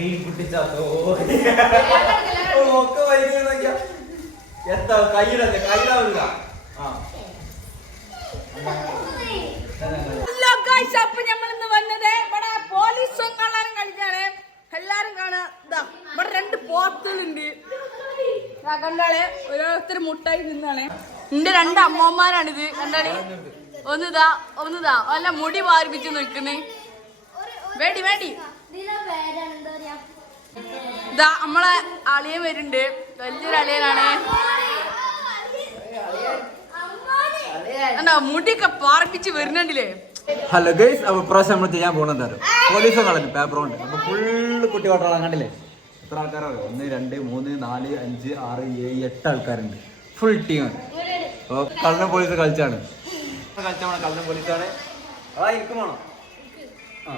മീൻ കുട്ടിച്ചാത്തോ ഒക്കെ വലിയ എത്താ കൈയിടല്ലേ കൈയിടാവില്ല ആ. അപ്പൊ നമ്മൾ ഇന്ന് വന്നത് ഇവിടെ പോലീസും കള്ളാരും കളിക്കാണ് എല്ലാരും കാണാ. ഇവിടെ രണ്ട് പോത്തുകളുണ്ട്. ദാ കണ്ടാളെ? ഓരോരുത്തർ മുട്ടായി നിന്നാണ് എന്റെ രണ്ട് അമ്മമാരാണിത്. എന്താണ് ഒന്നിതാ ഒന്നിതാ അല്ല മുടി വാരിപ്പിച്ച് നിൽക്കുന്നേ വേണ്ടി വേണ്ടി ഇതാ നമ്മളെ അളിയൻ വരുന്നുണ്ട്. വലിയൊരു അളിയനാണ്. എന്താ മുടിയൊക്കെ പാർപ്പിച്ച് വരുന്നുണ്ടല്ലേ? ഹലോ ഗൈസ് അപ്പൊ ഇപ്രാവശ്യം നമ്മൾ ചെയ്യാൻ പോകുന്നത് എന്താ പോലീസ് കളഞ്ഞു പേപ്പർ കൊണ്ട് അപ്പൊ ഫുള്ള് കുട്ടി കോട്ടകളാണ് കണ്ടില്ലേ? എത്ര ആൾക്കാരാണ്? ഒന്ന് രണ്ട് മൂന്ന് നാല് അഞ്ച് ആറ് ഏഴ് എട്ട് ആൾക്കാരുണ്ട്. ഫുൾ ടീം അപ്പൊ കള്ളൻ പോലീസ് കളിച്ചാണ്. കളിച്ചാണ് കള്ളൻ പോലീസാണ് ആ ഇരിക്കുമാണോ വേണോ ആ.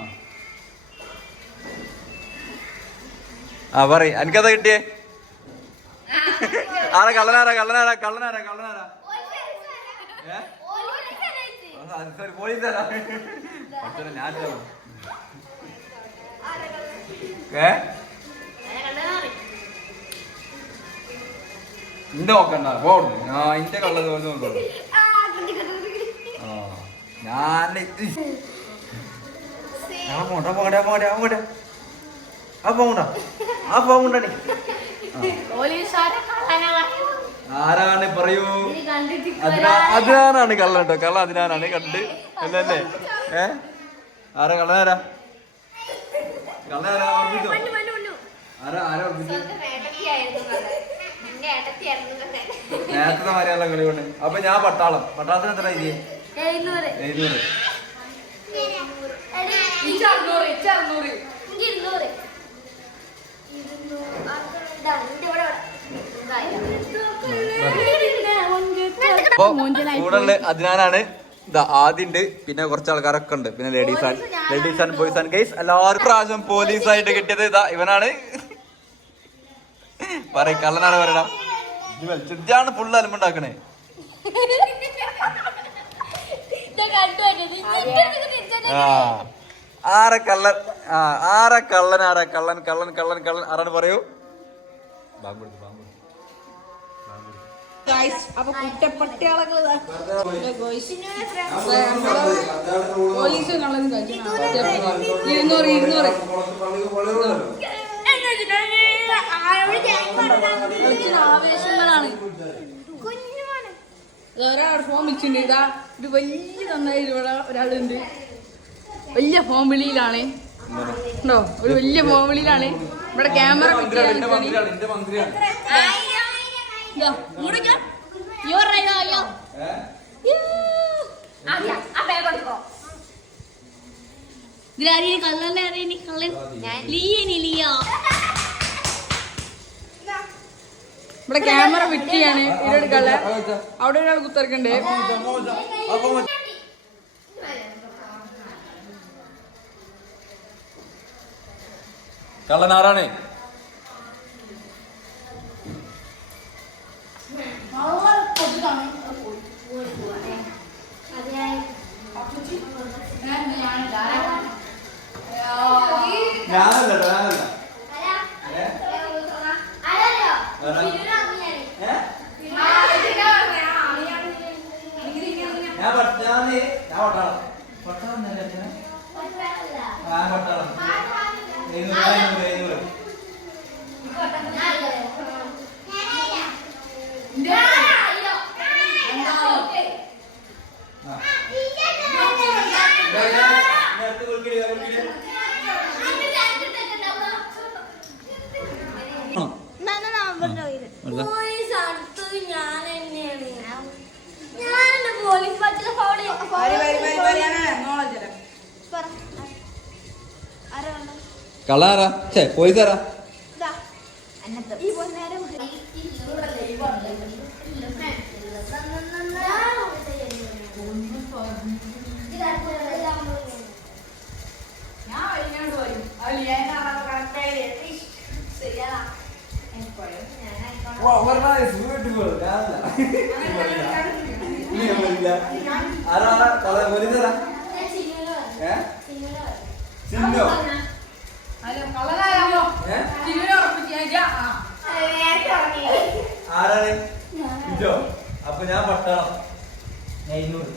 ആ പറ എനിക്കതാ കിട്ടിയേ? ആരാ കള്ളനാരാ? കള്ളനാരാ? കള്ളനാരാ? കള്ളനാരാ? പോലീസാരാ ഞാൻ. ഏ? ഇന്റെ നോക്കണ്ട. ഞാൻ ആ പോകട്ടെ പോകട്ടെ പോകട്ടെ ആ പോകണ്ട ആ പോകണ്ടേ ആരാണ് പറയൂ? അതിനാ അതിനാനാണ് കള്ളൻ കേട്ടോ. കള്ള അതിനാനാണ് കണ്ട്. അല്ലല്ലേ? ഏ? ആരാ കള്ളനാരാ കള്ളനാരാ ഓർമ്മിച്ചോ? ആരാ ആരാ ഓർമ്മിച്ചു നേരത്തെ മാറിയാലോ കളി കൊണ്ട്? അപ്പൊ ഞാൻ പട്ടാളം. പട്ടാളത്തിന് എത്ര ഇല്ലേ എഴുന്നൂറ്. അപ്പൊ ആദ്യണ്ട് പിന്നെ കുറച്ച് ആൾക്കാരൊക്കെ ഉണ്ട്. പിന്നെ ലേഡീസ് ആണ് ladies and boys and guys എല്ലാവരും പ്രാവശ്യം പോലീസ് ആയിട്ട് കിട്ടിയത് ഇതാ ഇവനാണ്. പറയ കള്ളനാണ് പറയണം ഇതാണ് ഫുള്ള് അലമ്പുണ്ടാക്കണേ ആ. ആരെ കള്ളൻ. ആ ആരെ കള്ളൻ ആരാ കള്ളൻ കള്ളൻ കള്ളൻ കള്ളൻ. ആരാണ് പറയൂ? അപ്പൊ പോലീസ് കള്ളനും കഴിക്കണം ഇരുന്നൂറ് ഇരുന്നൂറ്. ആവേശങ്ങളാണ്. ഒരാൾ ഫോൺ വിളിച്ചിട്ടുണ്ട്. ഇതാ ഇത് വലിയ നന്നായി ഇവിടെ ഒരാളുണ്ട്. വലിയ ഫോൺ വിളിയിലാണ് ഉണ്ടോ ഒരു വലിയ ഫോൺ വിളിയിലാണ് ഇവിടെ ക്യാമറ അറിയണി കള്ളൻ ലീയനി ലിയ ഇവിടെ ക്യാമറ വിറ്റിയാണ് ഇതെടുക്കാനുള്ള അവിടെ ഒരാൾ കുത്തിറക്കണ്ട് കള്ളനാരാണ് ഞാനല്ല ഞാനല്ല ഞാൻ പട്ടാളി ഞാൻ പട്ടാളം പട്ടാളം ഞാൻ പട്ടാളം എഴുന്നൂറ് എഴുന്നൂറ് എഴുന്നൂറ് അടുത്ത് കൊടുക്കണേ കൊടുക്കണേ പോലീസ് അടുത്തത് ഞാൻ തന്നെയാണ് ഞാൻ പോലീസ് പറ്റില്ല ഫോളോ കള്ളാരാ ചേ പോയിസാരാ ഈ പട്ടണം നെയ്യൂർ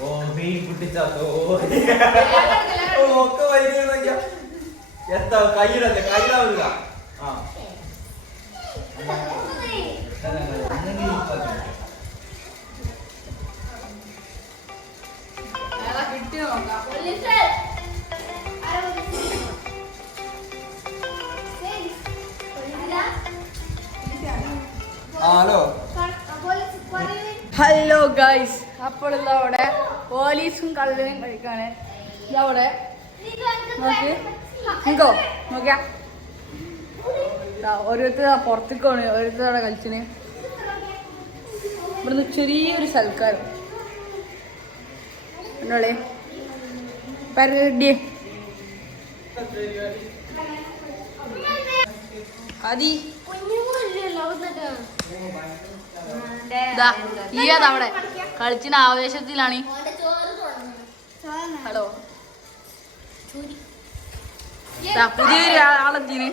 ഓ മീൻ കുട്ടിച്ചാത്തോ ഓ. ഒക്കെ വൈകി എത്താ കയ്യിടല്ലേ കയ്യിലാവില്ല ഗൈസ് അപ്പോൾ ഇത് അവിടെ പോലീസും കള്ളനും കഴിക്കാണ്. ഇതാ അവിടെ. നോക്ക്. നോക്കിയാ. ദാ ഓരോരുത്തർ പുറത്തേക്ക് പോണ് ഓരോരുത്തർ അവിടെ കളിച്ചിന്. ഇവിടുന്ന് ചെറിയൊരു സൽക്കാരം എന്നോളെ പരടിയേ അതി ഈ അതവിടെ അവിടെ. കളിച്ചിന് ആവേശത്തിലാണ്. ഹലോ. ദാ പുതിയൊരു ആളെത്തിന്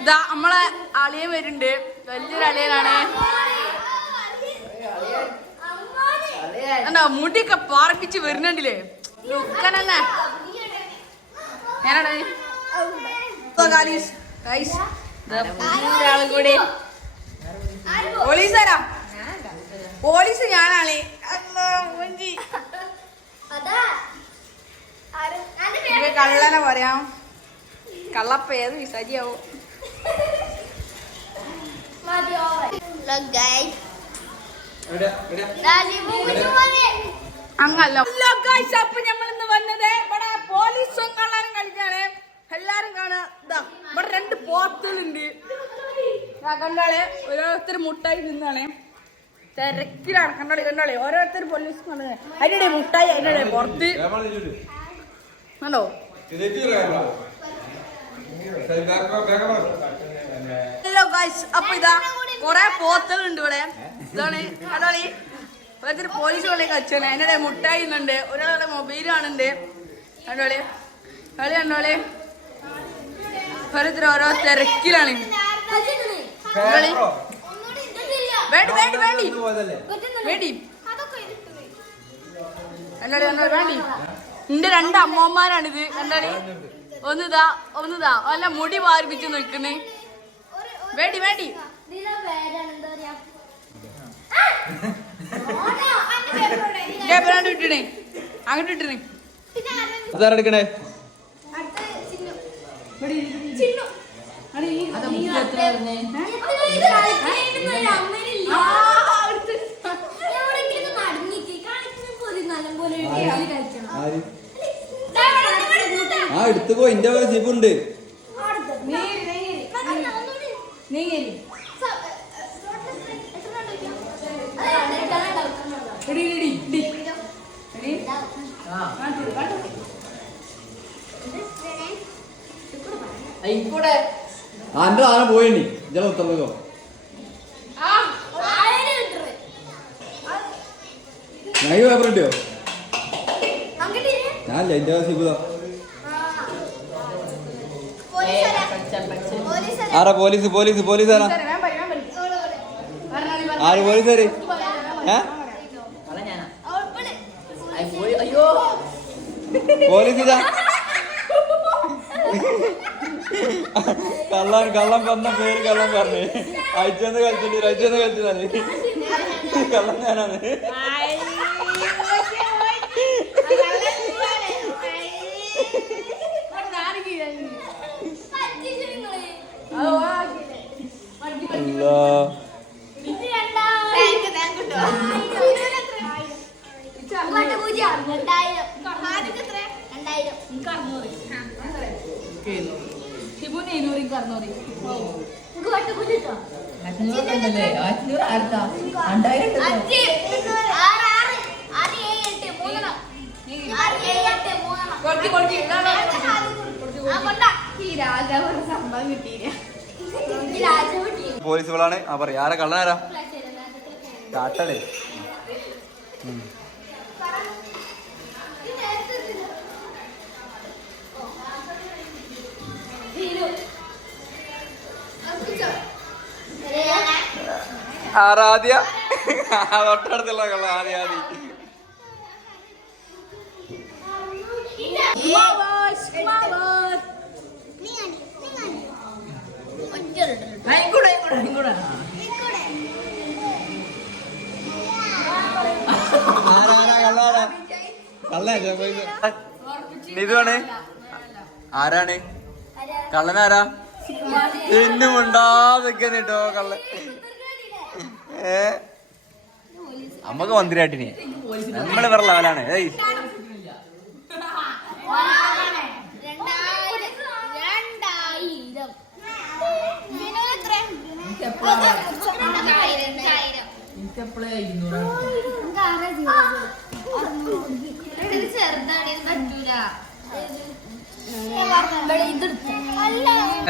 ഇതാ നമ്മളെ അളിയൻ വരുന്നുണ്ട്. വലിയൊരു അളിയനാണ്. എന്താ മുടിയൊക്കെ പാർപ്പിച്ച് വരുന്നുണ്ടല്ലേ? ലുക്കനെന്നെ. ഞാനാണ് ഒരാളും കൂടി. പോലീസാരാ പോലീസ് ഞാനാണ്. കള്ളനെ പറയാം. കള്ളപ്പ ഏത് വിസാരിയാവോ? അങ്ങല്ല അപ്പൊ നമ്മൾ ഇന്ന് വന്നത് ഇവിടെ പോലീസും കള്ളനും കളിക്കാണ് എല്ലാരും കാണാ. ഇതാ ഇവിടെ രണ്ട് പോത്തുകളുണ്ട്. കണ്ടാളെ ഓരോരുത്തർ മുട്ടായി നിന്നാളെ തിരക്കിലാണ്. കണ്ടാളെ കണ്ടാളെ ഓരോരുത്തർ പോലീസ് അതിനിടെ മുട്ടായി അതിനിടെ പുറത്ത്. കണ്ടോ? ഹലോ ഗൈസ് അപ്പൊ ഇതാ കൊറേ പോത്തലുണ്ട് ഇവിടെ. ഇതാണ് കണ്ടാളി ഓരോരുത്തർ പോലീസ് കളി കച്ചാണ് അതിനിടെ മുട്ടായി ഇന്നുണ്ട് ഒരാളുടെ മൊബൈൽ കാണുന്നുണ്ട്. കണ്ടോളി? കളി കണ്ടോളി? ഓരോരുത്തർ ഓരോ തിരക്കിലാണ്. വേണ്ടി വേണ്ടി വേണ്ടി. വേണ്ടി. കണ്ടോളി കണ്ടോളി വേണ്ടി. എന്റെ രണ്ട് അമ്മമാരാണിത് എന്താണ്? ഒന്നിതാ ഒന്നിതാ. അല്ല മുടി വാർപ്പിച്ച് നിൽക്കുന്നേ വേണ്ടി വേണ്ടി. ഇട്ടിണേ. അങ്ങോട്ട് ഇട്ടിണേ. അതാരെടുക്കണേ ആര് ആ എടുത്തു പോ. എന്റെ പോലെ ജിബുണ്ട് ആ എന്റെ സാധനം പോയി ഇജല ഉത്തരവോ ഞാൻ പേപ്പർ കിട്ടിയോ? ഞാനല്ല എന്റെ ജിബുദാ ആരാ പോലീസ് പോലീസ് പോലീസ് ആരാ ആര് പോലീസുകാര്? ഏ? പോലീസ് ഇതാ. കള്ളൻ കള്ളം പറഞ്ഞ പേര് കള്ളം പറഞ്ഞേ. അയച്ചെന്ന് കളിച്ചിട്ട് അയച്ചെന്ന് കളിച്ചതാണ് കള്ളം ഞാനാണ് അല്ലാ ഷിബുന് ഇരുന്നൂറ് എനിക്ക് അറുന്നൂറ് കൊടുത്തി കൊടുത്തി ഇതാണ് സംഭവം കിട്ടിയില്ല പോലീസുകളാണ്. ആ പറയാ. ആരാ? കള്ളനാരാ? കാട്ടളേ ആരാധ്യ? തൊട്ടടുത്തുള്ള കള്ള ആദ്യ ആദ്യ. ഇതുവാണ് ആരാണ്? കള്ളനാരാ? എന്നും ഉണ്ടാതൊക്കെ കേട്ടോ കള്ളൻ. ഏ? അമ്മയ്ക്ക് മന്ത്രിയാട്ടിനെ നമ്മൾ വേറെ ലെവലാണ് ഏയ്. പറ്റൂല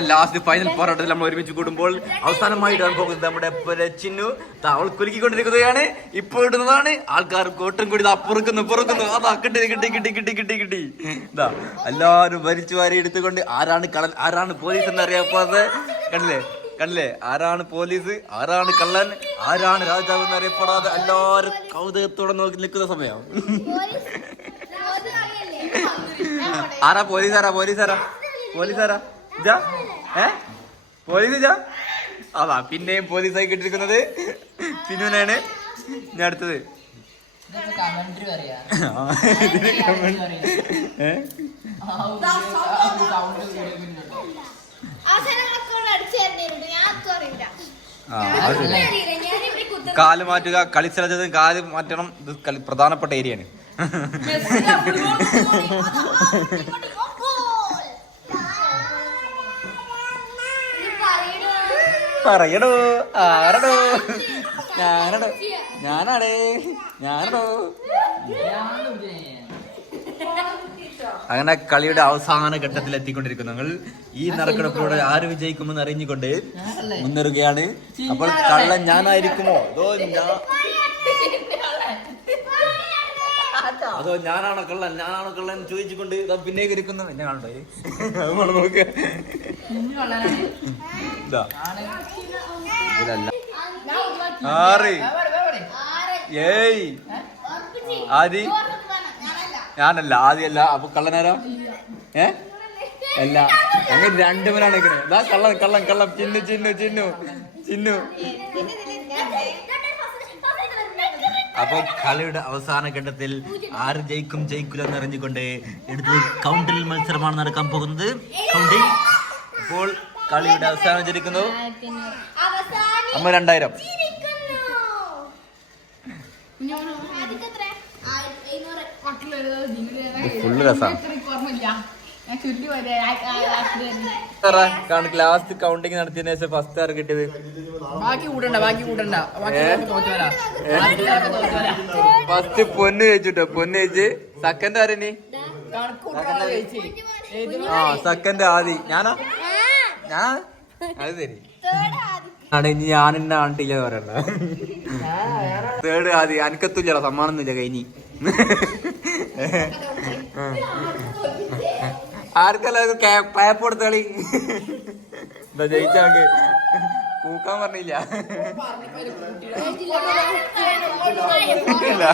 ലാസ്റ്റ് ഫൈനൽ പോരാട്ടത്തിൽ നമ്മൾ ഒരുമിച്ച് കൂടുമ്പോൾ അവസാനമായിട്ടാണ് പോകുന്നത് നമ്മുടെ ചിന്നു. അവൾ കുലുക്കിക്കൊണ്ടിരിക്കുകയാണ്. ഇപ്പോൾ ഇടുന്നതാണ്. ആൾക്കാർ കോട്ടും കൂടി പുറക്കുന്നു പൊറുക്കുന്നു. അതാ കിട്ടി കിട്ടി കിട്ടി കിട്ടി കിട്ടി കിട്ടി. ഇതാ എല്ലാവരും ഭരിച്ചു വാരി എടുത്തുകൊണ്ട് ആരാണ് കടൽ ആരാണ് പോലീസ് എന്നറിയപ്പോത് കണ്ടില്ലേ? കണ്ടില്ലേ? ആരാണ് പോലീസ്? ആരാണ് കള്ളൻ? ആരാണ് രാജാവ് എന്നറിയപ്പെടാതെ എല്ലാവരും കൗതുകത്തോടെ നോക്കി നിൽക്കുന്ന സമയം. ആരാ പോലീസ് ആരാ? പോലീസ് ആരാ? പോലീസ് ആരാ? ജാ? ഏ? പോലീസ് ജാ? അതാ പിന്നെയും പോലീസായി കിട്ടിയിരിക്കുന്നത് പിന്നുനാണ് ഞാൻ അടുത്തത്. ഏ? കാൽ മാറ്റുക കളിച്ചത് കാൽ മാറ്റണം. ഇത് കളി പ്രധാനപ്പെട്ട ഏരിയയാണ്. പറയടോ ആരടോ? ഞാനടോ ഞാനാടേ. ഞാനടോ അങ്ങനെ കളിയുടെ അവസാന ഘട്ടത്തിൽ എത്തിക്കൊണ്ടിരിക്കുന്നു ഞങ്ങൾ ഈ നറുക്കെടുപ്പിലൂടെ ആര് വിജയിക്കുമെന്ന് അറിഞ്ഞുകൊണ്ട് മുന്നേറുകയാണ്. അപ്പോൾ കള്ളൻ ഞാനായിരിക്കുമോ? അതോ അതോ? ഞാനാണോ കള്ളൻ? ഞാനാണോ കള്ളൻ? ചോദിച്ചുകൊണ്ട് ഇതാ പിന്നെ ഇരിക്കുന്നു എന്നെ കാണണ്ടോ? ഇതിലല്ല. ആറ്. ഏയ്. ആദി. ഞാനല്ല ആദ്യമല്ല അപ്പൊ കള്ളനാരോ? ഏ? അല്ല. അങ്ങനെ രണ്ടുപേരാണ് നിൽക്കണേ ഇതാ കള്ളൻ കള്ളൻ കള്ളം ചിന്നു ചിന്നു ചിന്നു. ചിന്നു. അപ്പൊ കളിയുടെ അവസാന ഘട്ടത്തിൽ ആര് ജയിക്കും ജയിക്കില്ല എന്ന് അറിഞ്ഞുകൊണ്ട് എടുത്ത് കൗണ്ടിൽ മത്സരമാണ് നടക്കാൻ പോകുന്നത്. കൗണ്ടിൽ. ഇപ്പോൾ കളിയുടെ അവസാനം ജയിക്കുന്നു അമ്മ രണ്ടായിരം. ഫുള്ള് രസമാണ് ലാസ്റ്റ് കൗണ്ടിങ് നടത്തിയതിനു ശേഷം ഫസ്റ്റ് ആർ കിട്ടിയത് ബാക്കി കൂടണ്ട ബാക്കി കൂടണ്ട ബാക്കി ഏ? ഫസ്റ്റ് പൊന്ന് ചോദിച്ചിട്ടോ പൊന്ന് കഴിച്ച് സെക്കൻഡ് ആരനി ആ സെക്കൻഡ് ആദി ഞാനാ ഞാൻ അത് തരി ആണ് ഇനി ഞാൻ എന്നെ ആണ്ടില്ല പറയണ്ട തേർഡ് ആദി അനക്കത്തൂല്ലടാ സമ്മാനൊന്നുമില്ല കഴിഞ്ഞി ആർക്കല്ല ക്ലാപ്പ് കൊടുത്ത കളി? എന്താ ജയിച്ചാക്ക് കൂക്കാൻ പറഞ്ഞില്ല. ഇല്ല.